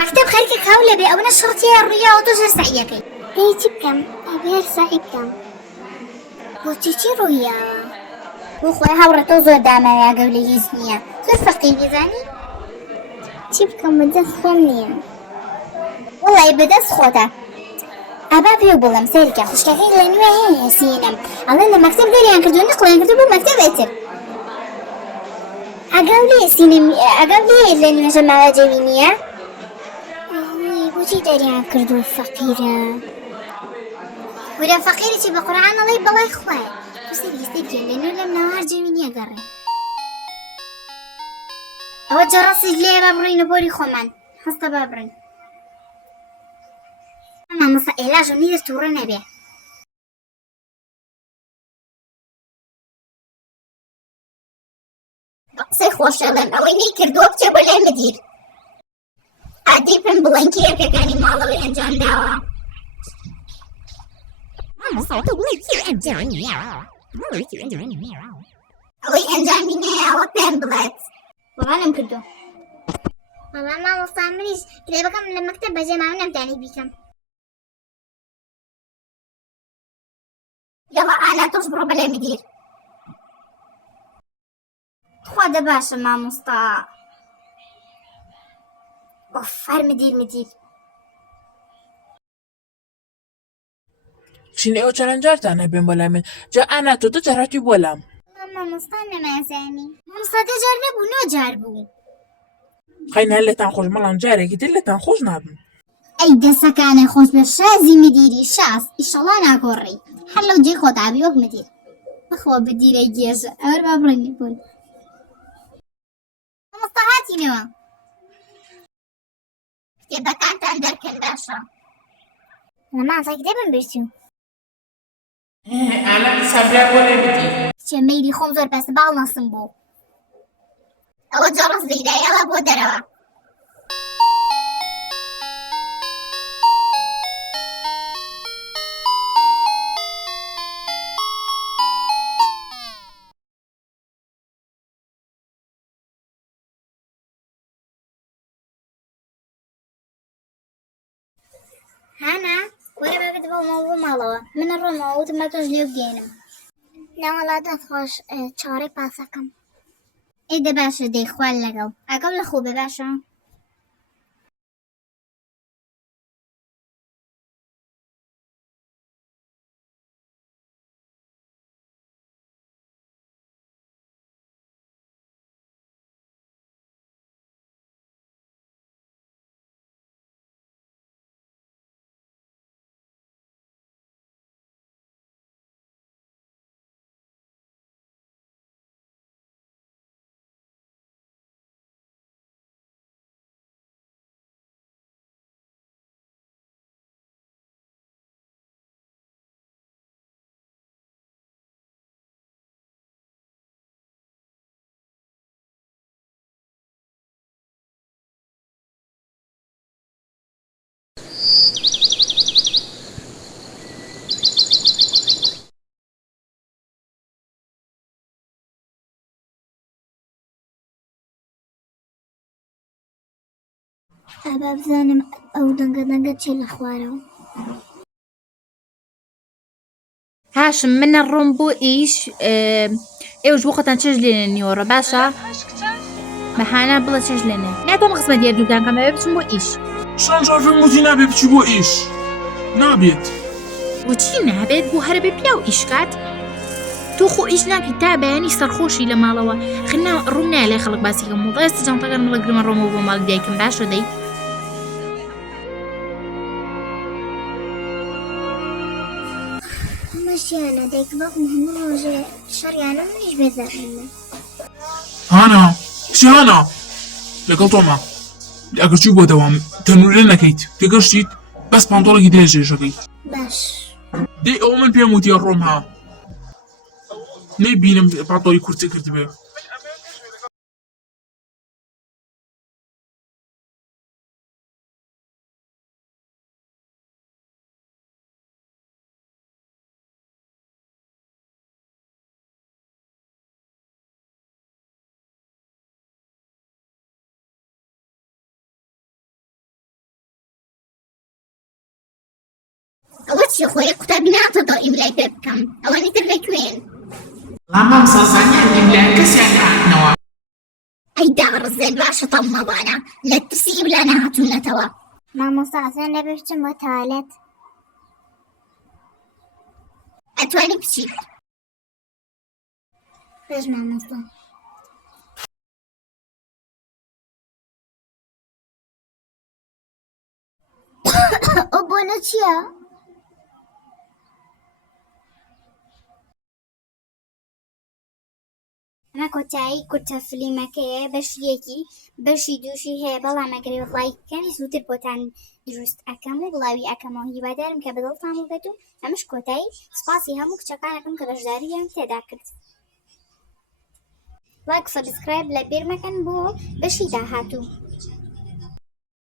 مكتب خيرك كاولة بي أو نشرتي الرياء وتجر سعيكي بيتي بكم أبير سعي بكم وتيتي رياء وخوي هاورة توزو داما يا قولي يزنيا تفقي بيزاني تيبكم بدس خومنيا والله بدس خوتا أبا بيو بولم سيركا خوش كاكين لنوه هي سينم الله لما مكتب داري أنكردو نقل أنكردو بمكتب أتر أقولي سينم أقولي لنوه جماعة جمينيا وجي داري أنكردو الفقيرة ولا فقيرة تبا قرآن الله يبلا إخوة وسير يستيقين لأنه لم نوهر جمينيا قرر أوجه راسي ليه بابرين بوري خومان حستا بابرين أنا مصا علاج ونيدر تورنا به بقصي خوش لم أويني كردو بتشب ولا مدير عادي بن بلانكير كاني مالوي أنجان داوا أوي أنجان مني وبن بلات وغانم كردو والله ما مستعمليش كده بكم لما اكتب بجي معنا متعني بيكم يلا أنا تصبروا بلا مدير خواده باشا ما مستع أوف هر مدير شين او چالنجار تانه بين بولا من جا أنا تو جراتي بولام ماما مستعنا ما زاني مستع تجربوا نو جربوا خاين هلا تنخوش مالان جاري كده اللي تنخوش نابن أي دسك أنا خوش بالشازي مديري شاس إن شاء الله أنا أقري حلو جي خود عبي وقت مدير أخوة بدير أجيز أمر بابرني بول مصطحاتي نوا كده كانت عندك كنداشة أنا ما أنسى كده بنبرسيو أنا سابلا بولا بدي شميلي خمزور بس بالنا صنبو أو جرس لي دا يلا بو دروا هانا وأنا ما كنت بموضوع مالوا من الرمى وتما تنجليو بجينم لا والله تخوش تشاري باسكم إيه ده باشا دي خوال لقو أقول لخو باشا أبا بزانم أو دنقا تشيل أخواره هاشم من الرمبو إيش إيوج وقتا تشجلين يورا باشا محانا بلا تشجلين نعطم قسمة ديال دوكان كما بيبتش مو إيش شلون جارفين موتي نابي بتشي بو إيش نابيت وچی نابێت بۆ هەرە بێ پیا و ئیشکات تۆ خۆ ئیش ناکەی تا بەیانی سەرخۆشی لە ماڵەوە خنا ڕوون نایە لای خەڵک باسیکەم و دەست جانتەکان مڵە گرمە ڕۆمەوە بۆ ماڵ دایکم باشە دەی ماشيانا دايك باق مهم روجي شريانا منيش بزرنا هانا شي هانا لەگەڵ تۆمە ئەگەر چوو بۆ دەوام تەنورە نەکەیت تێگەشتیت بەس پانتۆڵێکی درێژێژەکەی باش دەی ئەو من پێم وتیە ڕۆم ها نەیبینم پانتۆڵی کورتە کرد بێ ئەوە چی خۆی قوتابی ناتۆ ئیبرای پێ بکەم ئەوانی تر لەکوێن لامام سازانیان ئیملای کەسیان نهاتنەوە ئەیدا ڕزێک باشە تەڵمەبانە لە ترسی ئیبلا نەهاتوونەتەوە مامۆستا ئەسان لەبێ بچم بۆ تاالێت ئەتوانی بچیت بەش مامۆستا ئەو بۆنە چییە؟ ئەمە کۆتایی کورتە فلیمەکەیە بەشیەکی بەشی دووشی هەیە بەڵام ئەگەر وڵایکەکانی زووتر بۆتان دروست ئەەکەم و بڵاوی ئەەکەمەوە هیوادارم کە بەدڵتان بێت و ئەمەش کۆتایی سپاسی هەموو کچەکانەکەم کە بەشداریان تێدا کرد لایک سەبسکرایب لە بیر مەکەن بۆ بەشی داهاتوو